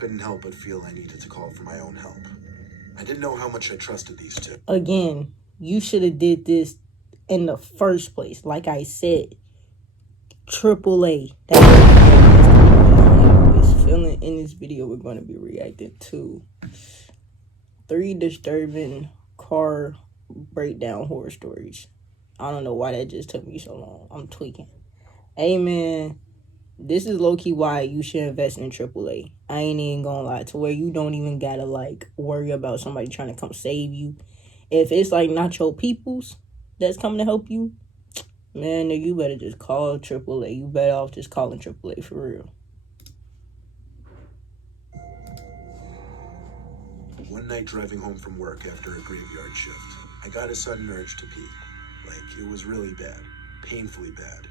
couldn't help but feel I needed to call for my own help. I didn't know how much I trusted these two. Again, you should have did this in the first place. Like I said, AAA. That's feeling. In this video, we're going to be reacting to 3 disturbing car breakdown horror stories. I don't know why that just took me so long. I'm tweaking. Hey, man. This is low-key why you should invest in AAA. I ain't even gonna lie, to where you don't even gotta, like, worry about somebody trying to come save you. If it's, like, not your peoples that's coming to help you, man, nigga, you better just call AAA. You better off just calling AAA for real. One night driving home from work after a graveyard shift, I got a sudden urge to pee. Like, it was really bad. Painfully bad.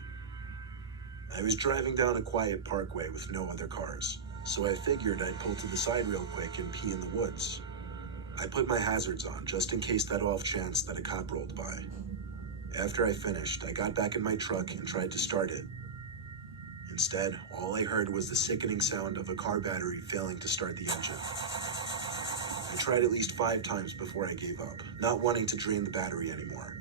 I was driving down a quiet parkway with no other cars, so I figured I'd pull to the side real quick and pee in the woods. I put my hazards on just in case that off chance that a cop rolled by. After I finished, I got back in my truck and tried to start it. Instead, all I heard was the sickening sound of a car battery failing to start the engine. I tried at least 5 times before I gave up, not wanting to drain the battery anymore.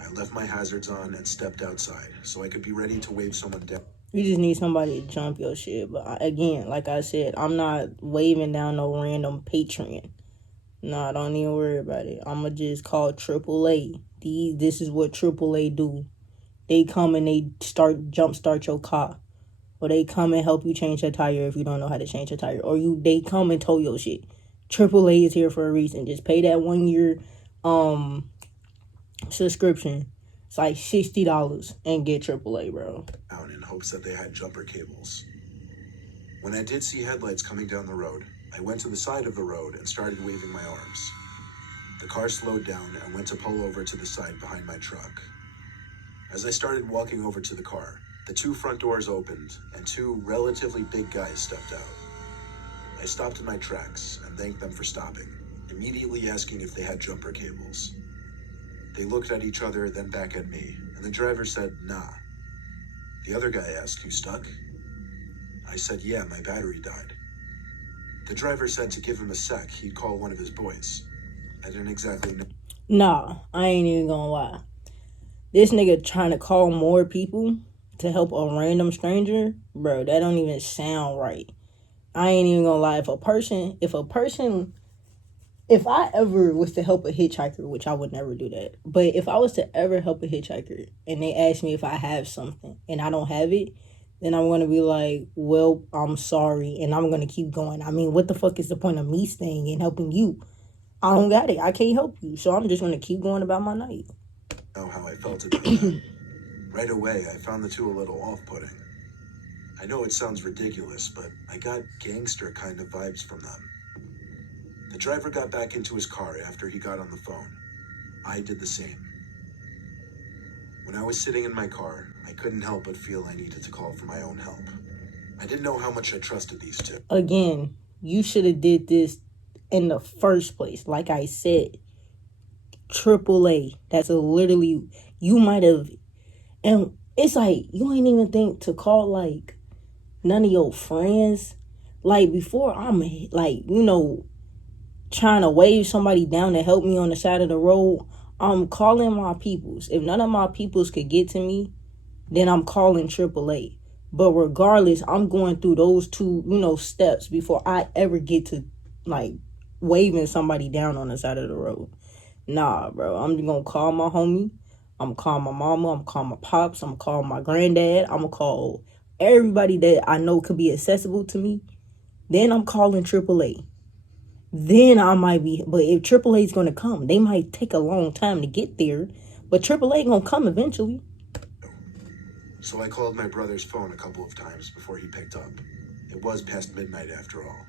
I left my hazards on and stepped outside so I could be ready to wave someone down. You just need somebody to jump your shit. But again, like I said, I'm not waving down no random Patreon. Nah, don't even worry about it. I'ma just call AAA. This is what AAA do. They come and they jumpstart your car. Or they come and help you change your tire if you don't know how to change your tire. Or they come and tow your shit. AAA is here for a reason. Just pay that 1 year subscription. It's like $60 and get AAA, bro. In hopes that they had jumper cables. When I did see headlights coming down the road, I went to the side of the road and started waving my arms. The car slowed down and went to pull over to the side behind my truck. As I started walking over to the car, the 2 front doors opened and 2 relatively big guys stepped out. I stopped in my tracks and thanked them for stopping, immediately asking if they had jumper cables. They looked at each other, then back at me, and the driver said, "Nah." The other guy asked, "You stuck?" I said, "Yeah, my battery died." The driver said to give him a sec, he'd call one of his boys. I didn't exactly know. Nah, I ain't even gonna lie. This nigga trying to call more people to help a random stranger, bro, that don't even sound right. I ain't even gonna lie. If I ever was to help a hitchhiker, which I would never do that, but if I was to ever help a hitchhiker and they ask me if I have something and I don't have it, then I'm going to be like, well, I'm sorry, and I'm going to keep going. I mean, what the fuck is the point of me staying and helping you? I don't got it. I can't help you, so I'm just going to keep going about my night. Know how I felt about that. Right away, I found the 2 a little off-putting. I know it sounds ridiculous, but I got gangster kind of vibes from them. The driver got back into his car after he got on the phone. I did the same. When I was sitting in my car, I couldn't help but feel I needed to call for my own help. I didn't know how much I trusted these 2. Again, you should have did this in the first place. Like I said, AAA. That's literally, you might have, and it's like, you ain't even think to call, like, none of your friends. Like, before I'm, like, trying to wave somebody down to help me on the side of the road, I'm calling my peoples. If none of my peoples could get to me, then I'm calling AAA. But regardless, I'm going through those 2, steps before I ever get to, like, waving somebody down on the side of the road. Nah, bro. I'm going to call my homie. I'm going to call my mama. I'm going to call my pops. I'm going to call my granddad. I'm going to call everybody that I know could be accessible to me. Then I'm calling AAA. Then I might be, but if AAA is going to come, they might take a long time to get there, but AAA going to come eventually. So I called my brother's phone a couple of times before he picked up. It was past midnight after all.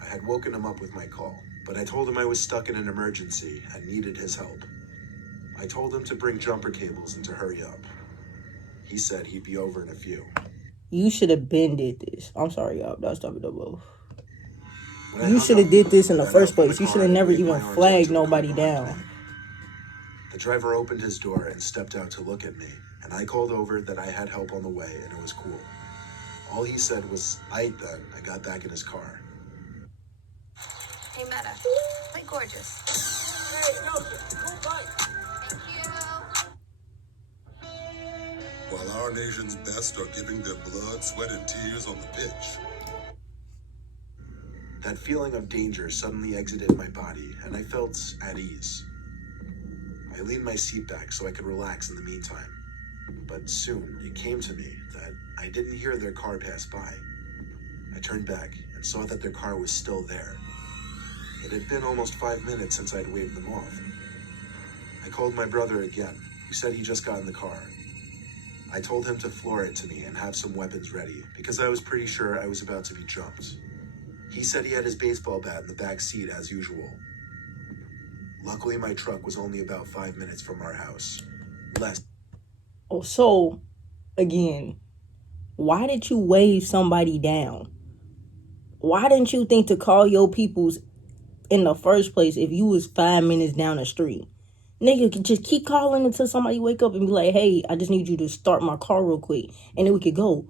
I had woken him up with my call, but I told him I was stuck in an emergency and needed his help. I told him to bring jumper cables and to hurry up. He said he'd be over in a few. You should have been did this. I'm sorry, y'all. That's double. You should have did this in the first place. You should have never even flagged nobody down. The driver opened his door and stepped out to look at me, and I called over that I had help on the way and it was cool. All he said was, "Aight then." I got back in his car. Hey, Meta, play Gorgeous. Hey, Joseph, cool bike. Thank you. While our nation's best are giving their blood, sweat, and tears on the pitch. That feeling of danger suddenly exited my body, and I felt at ease. I leaned my seat back so I could relax in the meantime. But soon it came to me that I didn't hear their car pass by. I turned back and saw that their car was still there. It had been almost 5 minutes since I'd waved them off. I called my brother again, who said he just got in the car. I told him to floor it to me and have some weapons ready, because I was pretty sure I was about to be jumped. He said he had his baseball bat in the back seat as usual. Luckily, my truck was only about 5 minutes from our house. Oh, so, again, why did you wave somebody down? Why didn't you think to call your peoples in the first place if you was 5 minutes down the street? Nigga, could just keep calling until somebody wake up and be like, hey, I just need you to start my car real quick, and then we could go.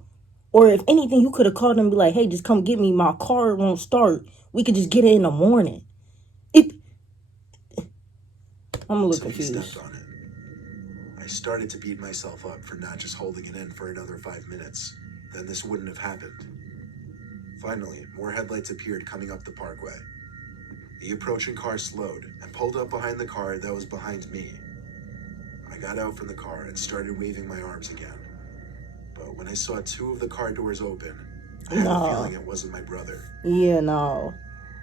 Or if anything, you could have called them and be like, hey, just come get me. My car won't start. We could just get it in the morning. I'm a little confused. He stepped on it. I started to beat myself up for not just holding it in for another 5 minutes. Then this wouldn't have happened. Finally, more headlights appeared coming up the parkway. The approaching car slowed and pulled up behind the car that was behind me. I got out from the car and started waving my arms again. But when I saw 2 of the car doors open, I had a feeling it wasn't my brother. Yeah, no.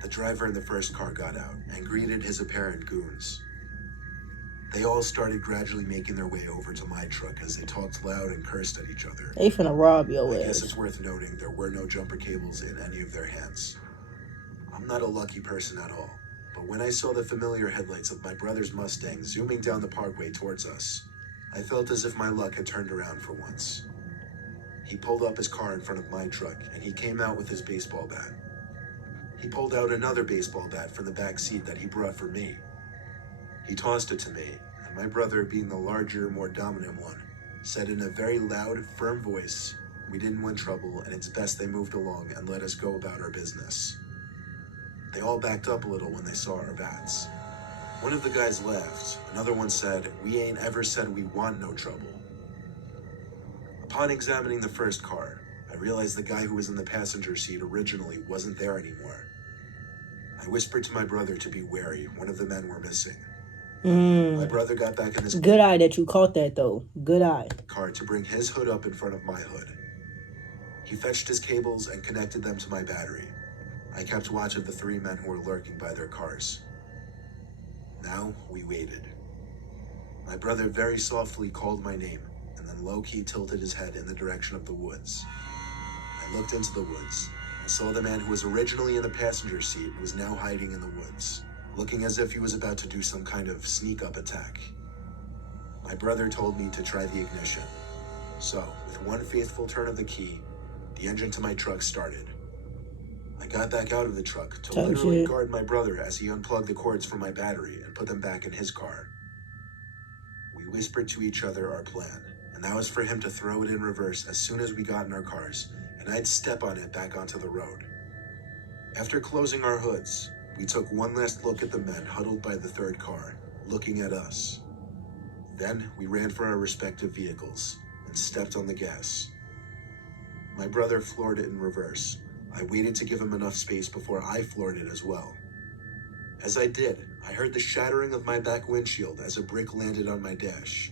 The driver in the first car got out and greeted his apparent goons. They all started gradually making their way over to my truck as they talked loud and cursed at each other. They finna rob your ass. I guess it's worth noting there were no jumper cables in any of their hands. I'm not a lucky person at all, but when I saw the familiar headlights of my brother's Mustang zooming down the parkway towards us, I felt as if my luck had turned around for once. He pulled up his car in front of my truck, and he came out with his baseball bat. He pulled out another baseball bat from the back seat that he brought for me. He tossed it to me, and my brother, being the larger, more dominant one, said in a very loud, firm voice, we didn't want trouble, and it's best they moved along and let us go about our business. They all backed up a little when they saw our bats. One of the guys laughed. Another one said, we ain't ever said we want no trouble. Upon examining the first car, I realized the guy who was in the passenger seat originally wasn't there anymore. I whispered to my brother to be wary. One of the men were missing. My brother got back in his good eye that you caught that, though. Good eye. Car to bring his hood up in front of my hood. He fetched his cables and connected them to my battery. I kept watch of the 3 men who were lurking by their cars. Now we waited. My brother very softly called my name and then low-key tilted his head in the direction of the woods. I looked into the woods and saw the man who was originally in the passenger seat was now hiding in the woods, looking as if he was about to do some kind of sneak-up attack. My brother told me to try the ignition. So, with one faithful turn of the key, the engine to my truck started. I got back out of the truck to literally guard my brother as he unplugged the cords from my battery and put them back in his car. We whispered to each other our plan, and that was for him to throw it in reverse as soon as we got in our cars, and I'd step on it back onto the road. After closing our hoods, we took one last look at the men huddled by the third car, looking at us. Then we ran for our respective vehicles and stepped on the gas. My brother floored it in reverse. I waited to give him enough space before I floored it as well. As I did, I heard the shattering of my back windshield as a brick landed on my dash.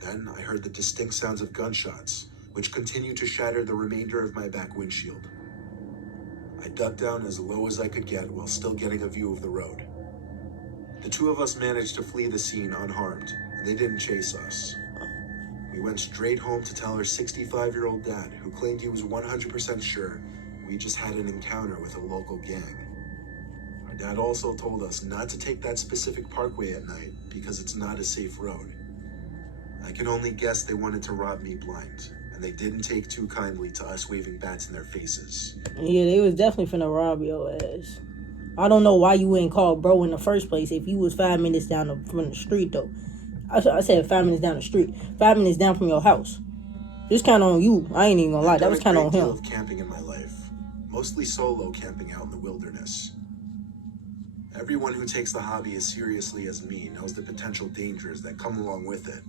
Then I heard the distinct sounds of gunshots, which continued to shatter the remainder of my back windshield. I ducked down as low as I could get while still getting a view of the road. The 2 of us managed to flee the scene unharmed, and they didn't chase us. We went straight home to tell our 65-year-old dad, who claimed he was 100% sure we just had an encounter with a local gang. Our dad also told us not to take that specific parkway at night because it's not a safe road. I can only guess they wanted to rob me blind, and they didn't take too kindly to us waving bats in their faces. Yeah, they was definitely finna rob your ass. I don't know why you wouldn't call bro in the first place if you was 5 minutes from the street, though. I said 5 minutes down the street. 5 minutes down from your house. It's kind of on you. I ain't even gonna lie. I've That done was a kind of great on deal him. of camping in my life, mostly solo camping out in the wilderness. Everyone who takes the hobby as seriously as me knows the potential dangers that come along with it.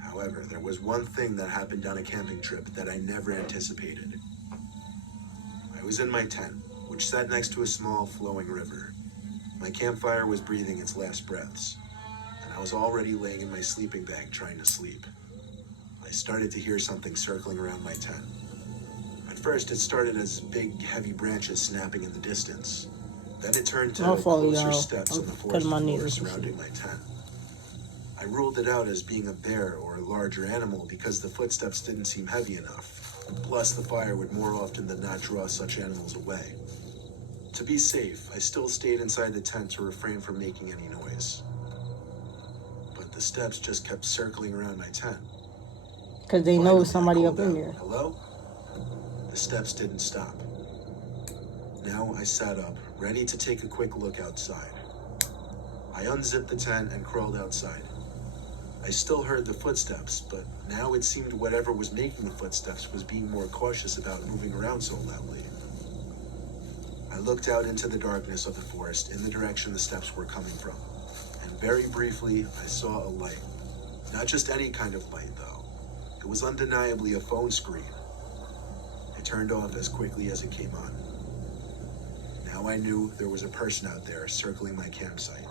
However, there was one thing that happened on a camping trip that I never anticipated. I was in my tent, which sat next to a small, flowing river. My campfire was breathing its last breaths, and I was already laying in my sleeping bag trying to sleep. I started to hear something circling around my tent. At first, it started as big, heavy branches snapping in the distance. Then it turned to I'll follow closer y'all. steps I'm on the cutting forest my floor nails and surrounding shit. my tent. I ruled it out as being a bear or a larger animal because the footsteps didn't seem heavy enough. Plus, the fire would more often than not draw such animals away. To be safe, I still stayed inside the tent to refrain from making any noise. But the steps just kept circling around my tent. Because they know Finally, I somebody up called in out, there. "Hello?" The steps didn't stop. Now I sat up, ready to take a quick look outside. I unzipped the tent and crawled outside. I still heard the footsteps, but now it seemed whatever was making the footsteps was being more cautious about moving around so loudly. I looked out into the darkness of the forest in the direction the steps were coming from, and very briefly I saw a light. Not just any kind of light, though. It was undeniably a phone screen. It turned off as quickly as it came on. Now I knew there was a person out there circling my campsite.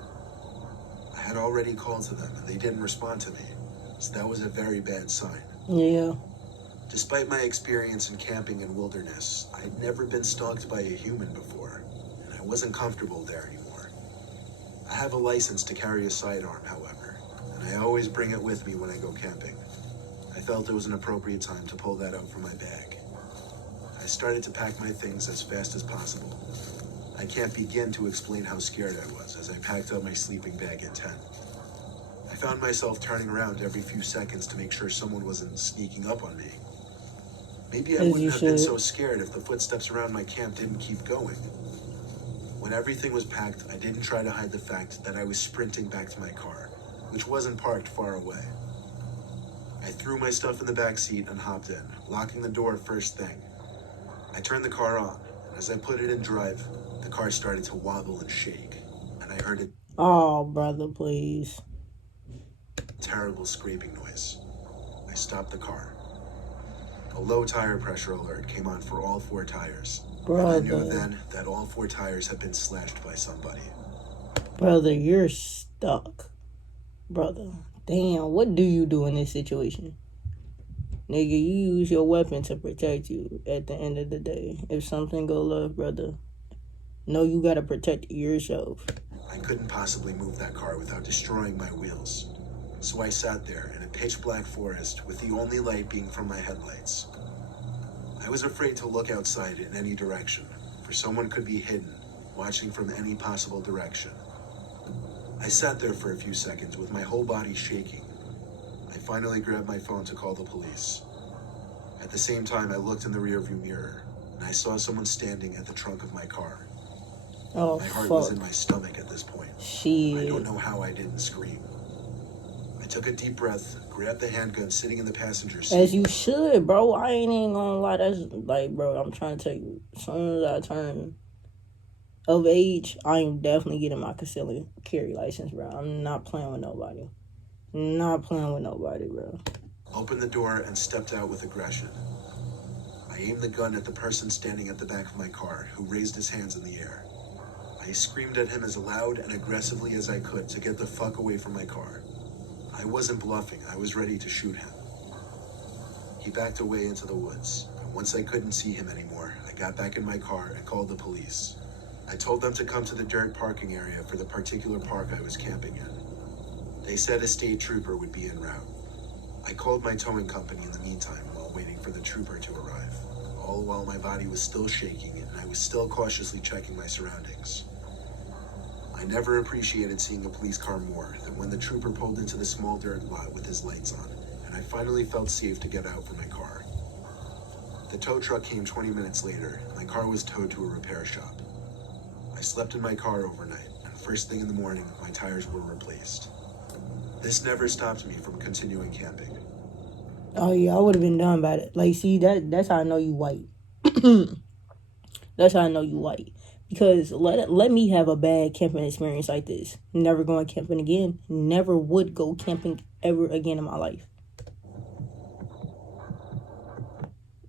I had already called to them and they didn't respond to me, so that was a very bad sign. Yeah. Despite my experience in camping and wilderness, I'd never been stalked by a human before, and I wasn't comfortable there anymore. I have a license to carry a sidearm, however, and I always bring it with me when I go camping. I felt it was an appropriate time to pull that out from my bag. I started to pack my things as fast as possible. I can't begin to explain how scared I was as I packed up my sleeping bag and tent. I found myself turning around every few seconds to make sure someone wasn't sneaking up on me. Maybe I As you wouldn't have been so should. scared if the footsteps around my camp didn't keep going. When everything was packed, I didn't try to hide the fact that I was sprinting back to my car, which wasn't parked far away. I threw my stuff in the back seat and hopped in, locking the door first thing. I turned the car on, and as I put it in drive, the car started to wobble and shake, and I heard a Oh, brother, please. terrible scraping noise. I stopped the car. A low tire pressure alert came on for all four tires, and I knew Brother. then that all four tires had been slashed by somebody. Brother, you're stuck. Brother. Damn, what do you do in this situation? Nigga, you use your weapon to protect you at the end of the day. If something go left, brother, know you gotta protect yourself. I couldn't possibly move that car without destroying my wheels. So I sat there in a pitch black forest with the only light being from my headlights. I was afraid to look outside in any direction, for someone could be hidden, watching from any possible direction. I sat there for a few seconds with my whole body shaking. I finally grabbed my phone to call the police. At the same time, I looked in the rearview mirror, and I saw someone standing at the trunk of my car. Oh, My heart was in fuck. my stomach at this point. I Shit. don't know how I didn't scream. I took a deep breath, grabbed the handgun sitting in the passenger seat. As you should, bro. I ain't even gonna lie. That's like, bro, I'm trying to tell you. As soon as I turn of age, I am definitely getting my concealed carry license, bro. I'm not playing with nobody. Not playing with nobody, bro. Opened the door and stepped out with aggression. I aimed the gun at the person standing at the back of my car, who raised his hands in the air. I screamed at him as loud and aggressively as I could to get the fuck away from my car. I wasn't bluffing, I was ready to shoot him. He backed away into the woods, and once I couldn't see him anymore, I got back in my car and called the police. I told them to come to the dirt parking area for the particular park I was camping in. They said a state trooper would be en route. I called my towing company in the meantime while waiting for the trooper to arrive, all while my body was still shaking and I was still cautiously checking my surroundings. I never appreciated seeing a police car more than when the trooper pulled into the small dirt lot with his lights on, and I finally felt safe to get out from my car. The tow truck came 20 minutes later, and my car was towed to a repair shop. I slept in my car overnight, and first thing in the morning, my tires were replaced. This never stopped me from continuing camping. Oh yeah, I would have been done by it. Like, see, that's how I know you white. That's how I know you white. Because let me have a bad camping experience like this. Never going camping again. Never would go camping ever again in my life.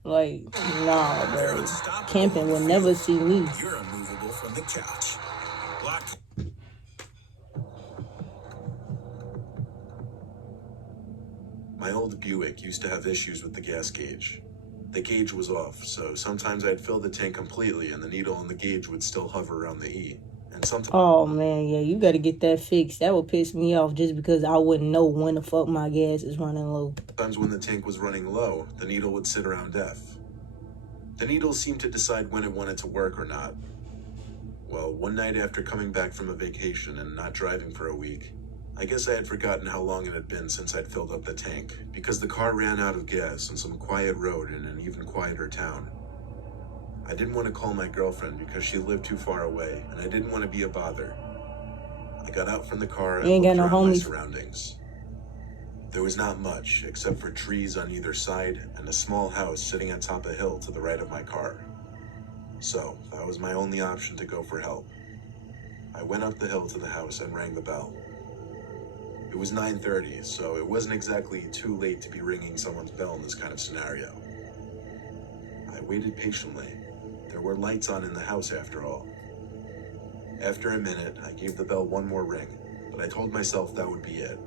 Like, nah, bro. Camping will never see me. You're unmovable from the couch. Lock. My old Buick used to have issues with the gas gauge. The gauge was off, so sometimes I'd fill the tank completely and the needle on the gauge would still hover around the E. And sometimes Oh man, yeah, you gotta get that fixed. That would piss me off just because I wouldn't know when the fuck my gas is running low. when the tank was running low, the needle would sit around F. The needle seemed to decide when it wanted to work or not. Well, one night after coming back from a vacation and not driving for a week, I guess I had forgotten how long it had been since I'd filled up the tank, because the car ran out of gas on some quiet road in an even quieter town. I didn't want to call my girlfriend because she lived too far away, and I didn't want to be a bother. I got out from the car and You ain't got looked no around my homies? surroundings. There was not much, except for trees on either side and a small house sitting on top of a hill to the right of my car. So, that was my only option to go for help. I went up the hill to the house and rang the bell. It was 9:30, so it wasn't exactly too late to be ringing someone's bell in this kind of scenario. I waited patiently. There were lights on in the house after all. After a minute, I gave the bell one more ring, but I told myself that would be it.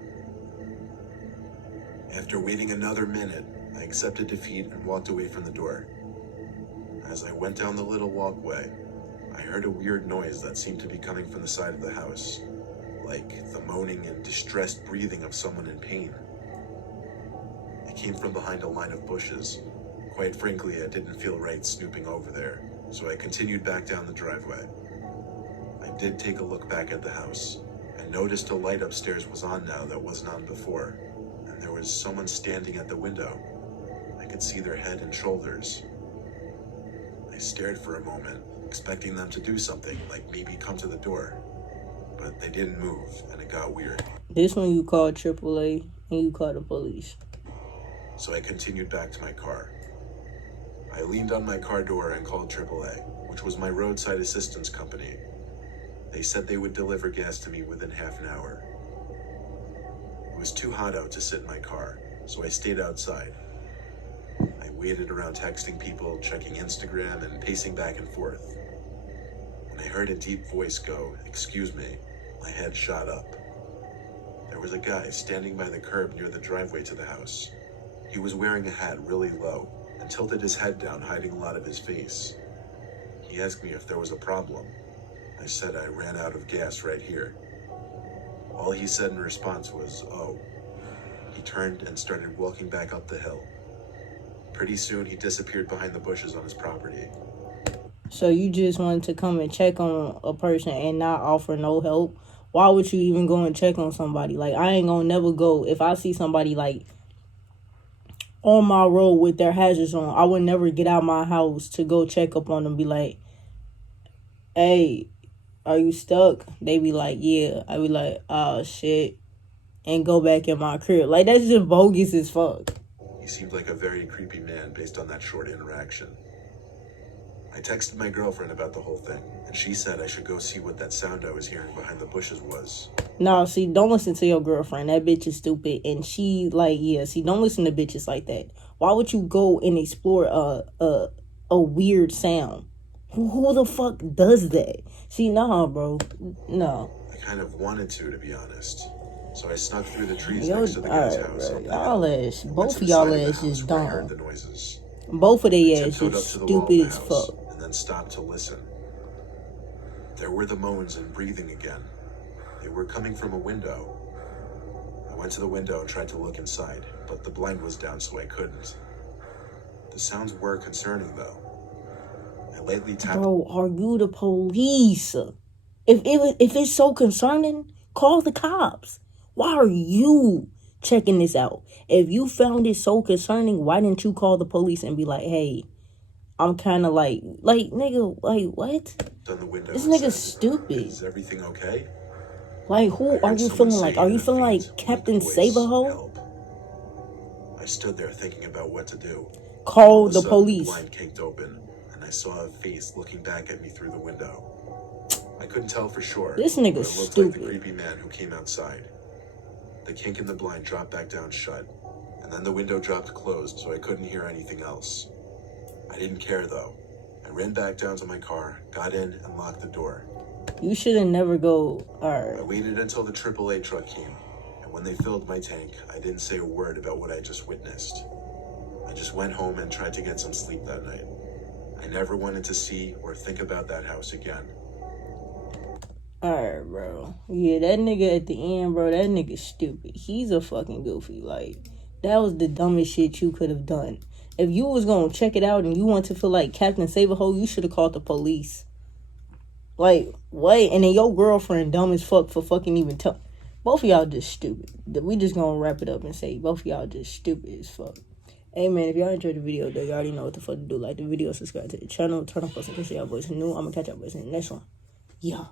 After waiting another minute, I accepted defeat and walked away from the door. As I went down the little walkway, I heard a weird noise that seemed to be coming from the side of the house, like the moaning and distressed breathing of someone in pain. It came from behind a line of bushes. Quite frankly, I didn't feel right snooping over there, so I continued back down the driveway. I did take a look back at the house, and noticed a light upstairs was on now that wasn't on before, and there was someone standing at the window. I could see their head and shoulders. I stared for a moment, expecting them to do something, like maybe come to the door. But they didn't move, and it got weird. This one you call AAA and you call the police. So I continued back to my car. I leaned on my car door and called AAA, which was my roadside assistance company. They said they would deliver gas to me within half an hour. It was too hot out to sit in my car, so I stayed outside. I waited around texting people, checking Instagram, and pacing back and forth. When I heard a deep voice go, "Excuse me," my head shot up. There was a guy standing by the curb near the driveway to the house. He was wearing a hat really low and tilted his head down, hiding a lot of his face. He asked me if there was a problem. I said I ran out of gas right here. All he said in response was, "Oh." He turned and started walking back up the hill. Pretty soon he disappeared behind the bushes on his property. So you just wanted to come and check on a person and not offer no help? Why would you even go and check on somebody? Like, I ain't gonna never go. If I see somebody, like, on my road with their hazards on, I would never get out my house to go check up on them. Be like, "Hey, are you stuck?" They be like, "Yeah." I be like, "Oh, shit." And go back in my crib. Like, that's just bogus as fuck. He seemed like a very creepy man based on that short interaction. I texted my girlfriend about the whole thing, and she said I should go see what that sound I was hearing behind the bushes was. No, see, don't listen to your girlfriend. That bitch is stupid. And she, like, yeah, see, don't listen to bitches like that. Why would you go and explore a weird sound? Who the fuck does that? See, nah, bro. No. I kind of wanted to be honest. So I snuck through the trees Yo, next to the guy's alright, house. bro. Up the Y'all hill. ass, Went both to of the y'all side of the ass house is where I heard dumb. the noises. Both of they ass Tiptoed up is to the wall of the stupid as house, fuck. and then stopped to listen. There were the moans and breathing again. They were coming from a window. I went to the window and tried to look inside, but the blind was down, so I couldn't. The sounds were concerning, though. I lightly tapped. Bro, are you the police? If it's so concerning, call the cops. Why are you checking this out? If you found it so concerning, why didn't you call the police and be like, "Hey, I'm kind of like nigga, like what? On the window This and nigga's said, stupid. "Is everything okay?" Like, I who are heard you someone feeling like? say Are in you a feeling faint, like weak Captain voice, Saberho? "Help." I stood there thinking about what to do. Call All of a the sudden, police. The blind kicked open, and I saw a face looking back at me through the window. I couldn't tell for sure. This but nigga's it looked like the stupid. creepy man who came outside. The kink in the blind dropped back down shut, and then the window dropped closed, so I couldn't hear anything else. I didn't care though. I ran back down to my car, got in, and locked the door. You shouldn't never go. I Alright. waited until the AAA truck came, and when they filled my tank, I didn't say a word about what I just witnessed. I just went home and tried to get some sleep that night. I never wanted to see or think about that house again. Alright, bro. Yeah, that nigga at the end, bro, that nigga's stupid. He's a fucking goofy. Like, that was the dumbest shit you could have done. If you was gonna check it out and you want to feel like Captain Save-A-Ho, you should have called the police. Like, what? And then your girlfriend dumb as fuck for fucking even tell. Both of y'all just stupid. We just gonna wrap it up and say both of y'all just stupid as fuck. Hey man, if y'all enjoyed the video, though, you already know what the fuck to do. Like the video, subscribe to the channel, turn on post notifications. Y'all boys are new. I'm gonna catch y'all boys in the next one. Yeah.